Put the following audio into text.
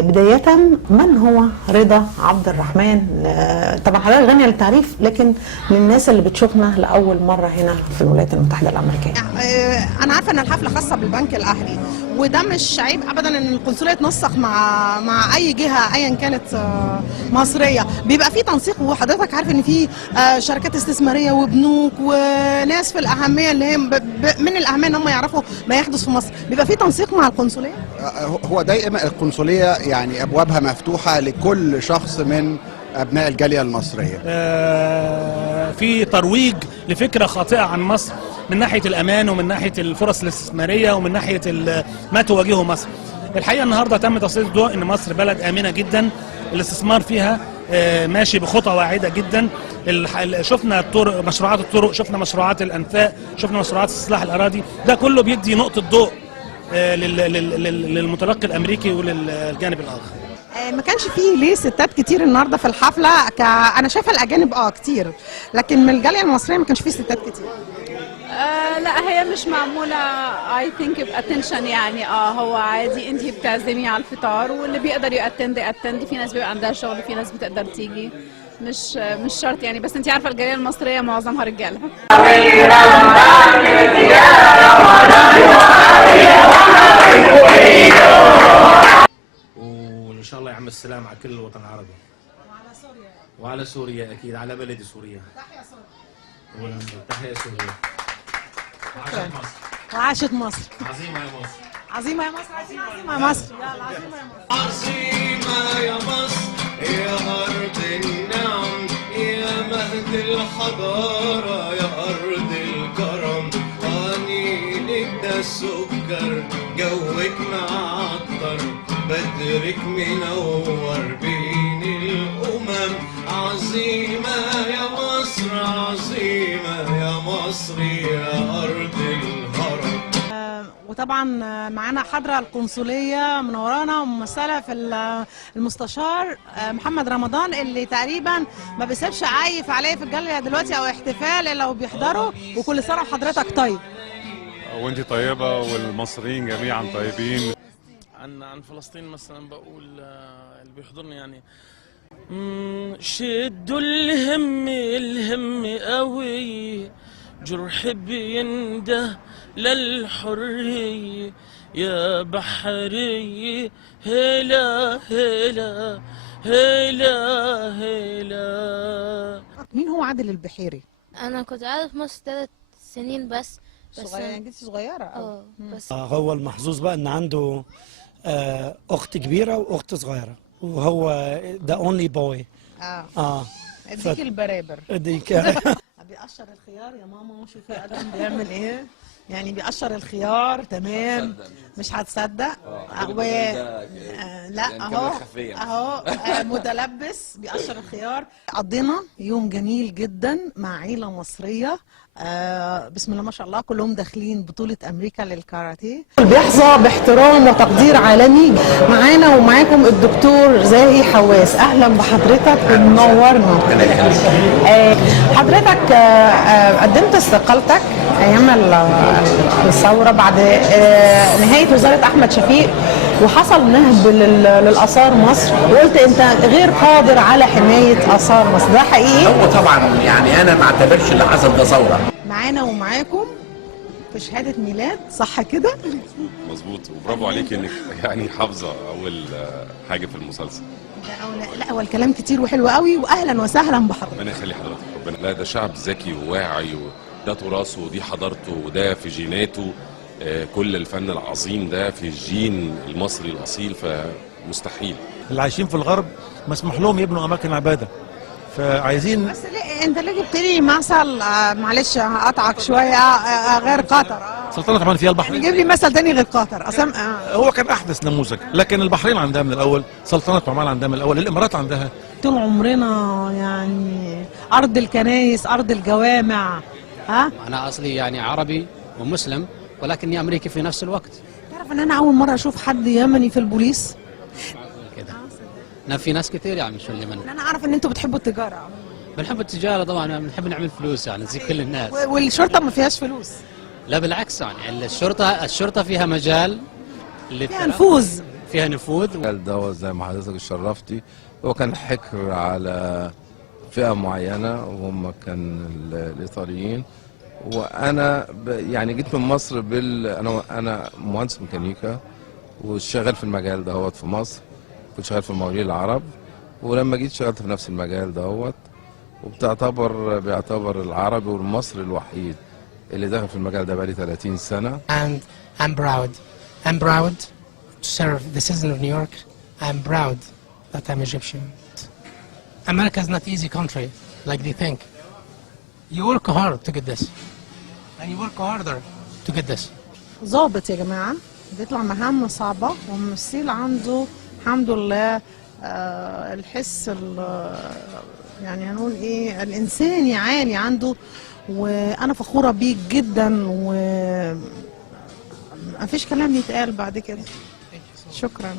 بداية، من هو رضا عبد الرحمن؟ طبعا حضرتك غنية للتعريف، لكن من الناس اللي بتشوفنا لأول مرة هنا في الولايات المتحدة الأمريكية. أنا عارفة إن الحفلة خاصة بالبنك الأهلي، وده مش عيب أبدا إن القنصلية تنسق مع أي جهة أيا كانت مصرية. بيبقى في تنسيق، وحضرتك عارف إن في شركات استثمارية وبنوك وناس في الأهمية اللي هي من الأهمية إن هم يعرفوا ما يحدث في مصر. بيبقى في تنسيق مع القنصلية. هو دايما القنصلية يعني أبوابها مفتوحة لكل شخص من أبناء الجالية المصرية. في ترويج لفكرة خاطئة عن مصر من ناحية الأمان ومن ناحية الفرص الاستثمارية ومن ناحية ما تواجهه مصر. الحقيقة النهاردة تم تسليط الضوء إن مصر بلد آمنة جدا، الاستثمار فيها ماشي بخطى واعدة جدا. شفنا الطرق، مشروعات الطرق، شفنا مشروعات الأنفاق، شفنا مشروعات استصلاح الأراضي. ده كله بيدي نقطة ضوء للمتلقي الأمريكي وللجانب الآخر. ما كانش فيه ليه ستات كتير النهارده في الحفله. انا شايفه الاجانب كتير، لكن من الجاليه المصريه ما كانش فيه ستات كتير. لا، هي مش معموله اي ثينك باتنشن، يعني هو عادي انت بتعزمي على الفطار، واللي بيقدر يأتند. في ناس بيبقى عندها شغل، في ناس بتقدر تيجي، مش شرط يعني. بس انت عارفه الجاليه المصريه معظمها رجاله. وان شاء الله يعم السلام على كل الوطن العربي وعلى سوريا اكيد، على بلدي سوريا. تحيا سوريا. وعاشت مصر. وعاشت مصر. عظيمه يا مصر. عظيمه يا مصر. عظيمه يا مصر. يلا عظيمه يا مصر. عظيمه يا مصر يا ارض النعم، يا مهد الحضاره، يا ارض الكرم. نيلك ده السكر، جوك معطر، بدرك منور بين الأمم. عظيمة يا مصر، عظيمة يا مصر يا أرض الهرم. وطبعا معانا حضرة القنصلية منورانا وممثلة في المستشار محمد رمضان، اللي تقريبا ما بيسيبش عايف عليه في الجالية دلوقتي او احتفال الا وبيحضروا. وكل سنة وحضرتك طيب. وانت طيبة والمصريين جميعا طيبين. عن فلسطين مثلا بقول اللي بيحضرني يعني شدوا الهم قوي، جرح بينده للحرية يا بحرية، هلا هلا هلا هلا. مين هو عادل البحيري؟ انا كنت قاعدة في مصر 3 سنين بس صغيرة يعني، جيتي صغيرة. بس هو المحظوظ بقى ان عنده اخت كبيره واخت صغيره، وهو ذا اونلي بوي. اديك البرابر. اديك. بيقشر الخيار يا ماما، شوفي ادم بيعمل ايه. يعني بيقشر الخيار. تمام. مش هتصدق. لا اهو متلبس بيقشر الخيار. قضينا يوم جميل جدا مع عيله مصريه. بسم الله ما شاء الله، كلهم داخلين بطولة أمريكا للكاراتيه. بيحظى باحترام وتقدير عالمي. معانا ومعاكم الدكتور زاهي حواس، أهلا بحضرتك ومنورنا. حضرتك قدمت استقالتك أيام الثورة بعد نهاية وزارة أحمد شفيق، وحصل نهب للآثار مصر، وقلت أنت غير قادر على حماية آثار مصر. ده حقيقي؟ هو طبعا يعني أنا ما اعتبرش اللي حصل ده ثورة. معانا ومعاكم في شهادة ميلاد، صح كده؟ مظبوط، وبرافو عليك انك يعني حافظة اول حاجة في المسلسل. لا هو الكلام كتير وحلو قوي، واهلا وسهلا بحضرتك. ربنا يخلي حضرتك. ربنا. لا ده شعب ذكي وواعي، وده تراثه ودي حضارته وده في جيناته. كل الفن العظيم ده في الجين المصري الاصيل، فمستحيل. اللي عايشين في الغرب مسموح لهم يبنوا اماكن عباده، فعايزين. بس ليه انت ليه جبت لي مثل؟ معلش هقطعك شويه. غير قطر. سلطنه عمان فيها البحرين. جيب لي مثل تاني غير قطر. هو كان احدث نموذج، لكن البحرين عندها من الاول، سلطنه عمان عندها من الاول، الامارات عندها. طول عمرنا يعني ارض الكنايس، ارض الجوامع. انا اصلي يعني عربي ومسلم، ولكني امريكي في نفس الوقت. تعرف ان انا اول مره اشوف حد يمني في البوليس كده. في ناس كتير يعني مش اللي من. انا اعرف ان انتوا بتحبوا التجاره. بنحب التجاره طبعا، بنحب نعمل فلوس يعني زي كل الناس. والشرطه ما فيهاش فلوس؟ لا بالعكس، يعني الشرطه فيها مجال فيها نفوذ. فيها نفوذ. دوت زي ما حضرتك اتشرفتي، هو كان حكر على فئة معينة وهم كان الإيطاليين. وأنا يعني جيت من مصر أنا مهندس ميكانيكا وشغال في المجال دهوت في مصر، كنت شغال في المقاولين العرب، ولما جيت شغلت في نفس المجال دهوت، بيعتبر العربي والمصري الوحيد اللي داخل في المجال ده بقالي 30 سنة. And I'm proud to serve the citizen of New York. I'm proud that I'm Egyptian. America is not easy country like they think. You work hard to get this, and you work harder to get this. ظابط يا جماعة بيطلع مهام صعبة، والممثل عنده الحمد لله الحس يعني هنقول ايه الانساني عالي عنده، وانا فخورة بيه جدا، ومفيش كلام يتقال بعد كده. شكرا.